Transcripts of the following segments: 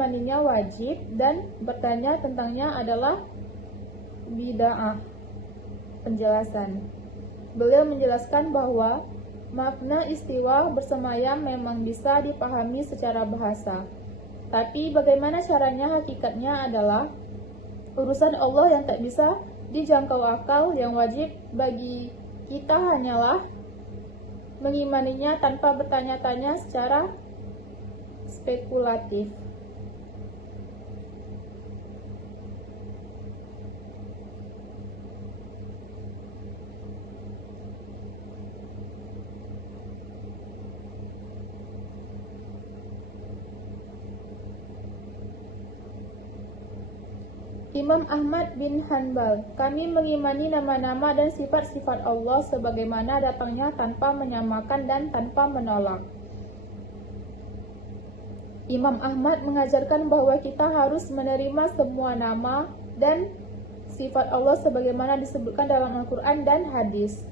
mengimaninya wajib dan bertanya tentangnya adalah bid'ah. Penjelasan. Beliau menjelaskan bahwa makna istiwa bersemayam memang bisa dipahami secara bahasa. Tapi bagaimana caranya hakikatnya adalah urusan Allah yang tak bisa dijangkau akal. Yang wajib bagi kita hanyalah mengimaninya tanpa bertanya-tanya secara spekulatif. Imam Ahmad bin Hanbal, kami mengimani nama-nama dan sifat-sifat Allah sebagaimana datangnya tanpa menyamakan dan tanpa menolak. Imam Ahmad mengajarkan bahwa kita harus menerima semua nama dan sifat Allah sebagaimana disebutkan dalam Al-Quran dan hadis.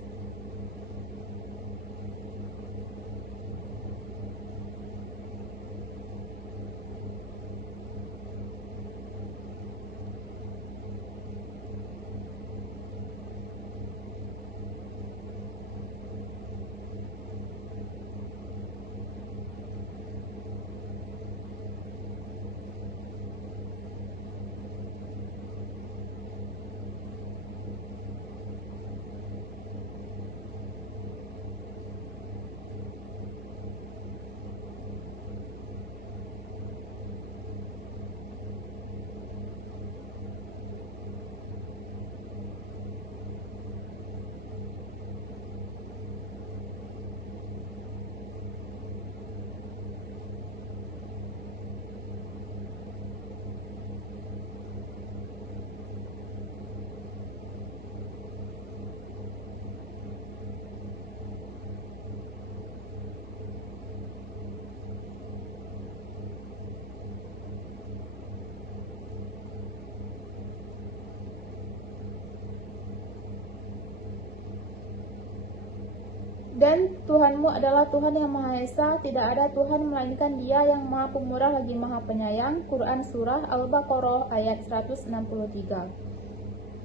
Dan Tuhanmu adalah Tuhan yang Maha Esa, tidak ada Tuhan melainkan Dia yang Maha Pemurah lagi Maha Penyayang. Quran Surah Al-Baqarah ayat 163.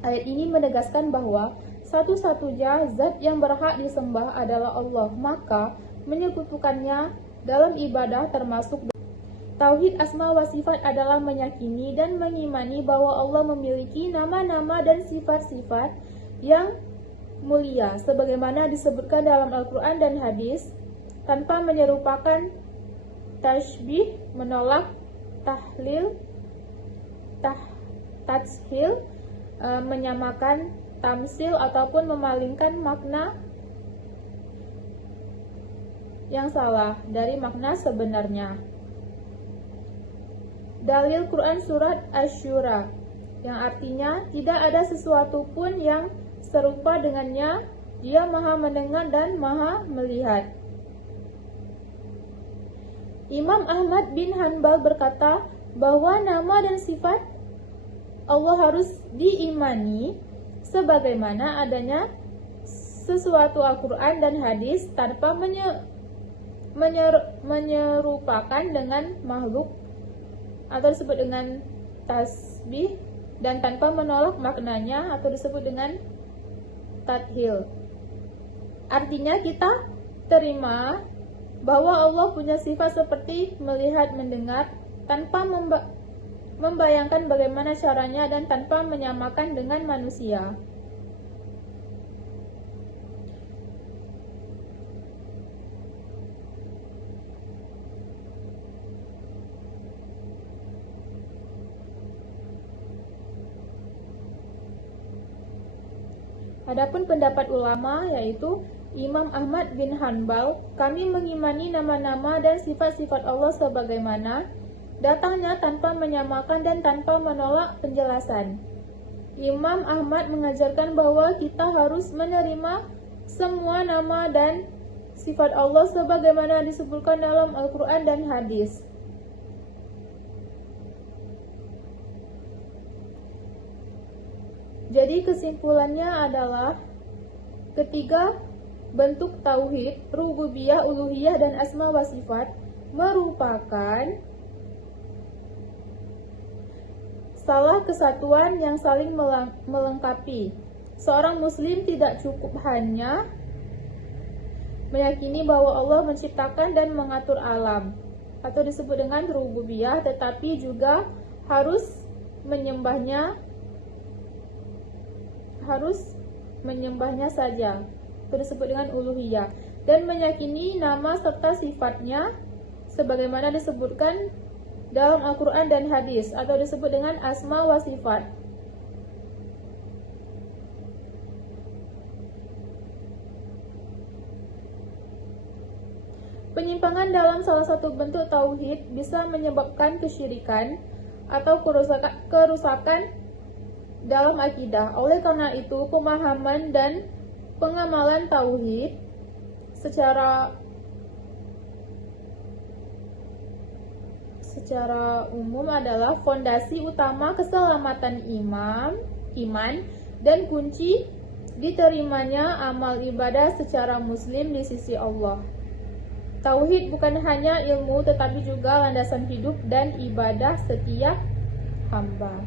Ayat ini menegaskan bahwa satu-satunya zat yang berhak disembah adalah Allah, maka menyekutukannya dalam ibadah termasuk Tauhid asma wa sifat adalah meyakini dan mengimani bahwa Allah memiliki nama-nama dan sifat-sifat yang mulia sebagaimana disebutkan dalam Al-Quran dan hadis, tanpa menyerupakan tashbih, menolak tahlil, tashil, menyamakan tamsil ataupun memalingkan makna yang salah dari makna sebenarnya. Dalil Quran surat Asy-Syura yang artinya tidak ada sesuatu pun yang serupa dengannya, Dia Maha mendengar dan Maha melihat. Imam Ahmad bin Hanbal berkata bahwa nama dan sifat Allah harus diimani sebagaimana adanya sesuatu Al-Quran dan hadis tanpa menyerupakan dengan makhluk atau disebut dengan tasbih, dan tanpa menolak maknanya atau disebut dengan tathil. Artinya kita terima bahwa Allah punya sifat seperti melihat, mendengar, tanpa membayangkan bagaimana caranya dan tanpa menyamakan dengan manusia. Adapun pendapat ulama yaitu Imam Ahmad bin Hanbal, kami mengimani nama-nama dan sifat-sifat Allah sebagaimana datangnya tanpa menyamakan dan tanpa menolak penjelasan. Imam Ahmad mengajarkan bahwa kita harus menerima semua nama dan sifat Allah sebagaimana disebutkan dalam Al-Quran dan hadis. Jadi kesimpulannya adalah ketiga bentuk tauhid, rububiyah, uluhiyah, dan asma wa sifat merupakan salah kesatuan yang saling melengkapi. Seorang muslim tidak cukup hanya meyakini bahwa Allah menciptakan dan mengatur alam, atau disebut dengan rububiyah, tetapi juga harus menyembahnya saja, atau disebut dengan uluhiyah, dan meyakini nama serta sifatnya sebagaimana disebutkan dalam Al-Quran dan hadis, atau disebut dengan asma wa sifat. Penyimpangan dalam salah satu bentuk tauhid bisa menyebabkan kesyirikan atau kerusakan dalam akidah. Oleh karena itu, pemahaman dan pengamalan tauhid secara umum adalah fondasi utama keselamatan iman dan kunci diterimanya amal ibadah secara muslim di sisi Allah. Tauhid bukan hanya ilmu, tetapi juga landasan hidup dan ibadah setiap hamba.